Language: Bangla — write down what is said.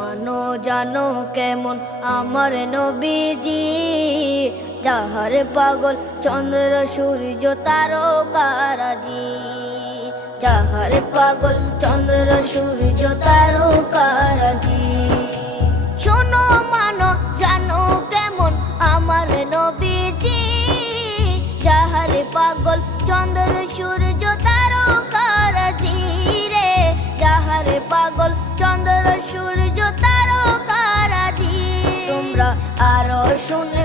মানো জানো কেমন আমার নবীজি, যাহার পাগল চন্দ্র সূর্য তারকারাজি, যাহার পাগল চন্দ্র সূর্য তারকারাজি। শোনো মানো জানো কেমন আমার নবীজি, যাহার পাগল চন্দ্র সূর্য তারকারাজি রে, যাহার পাগল চন্দ্র সূর্য তারকারাজি। তোমরা আরো শুনে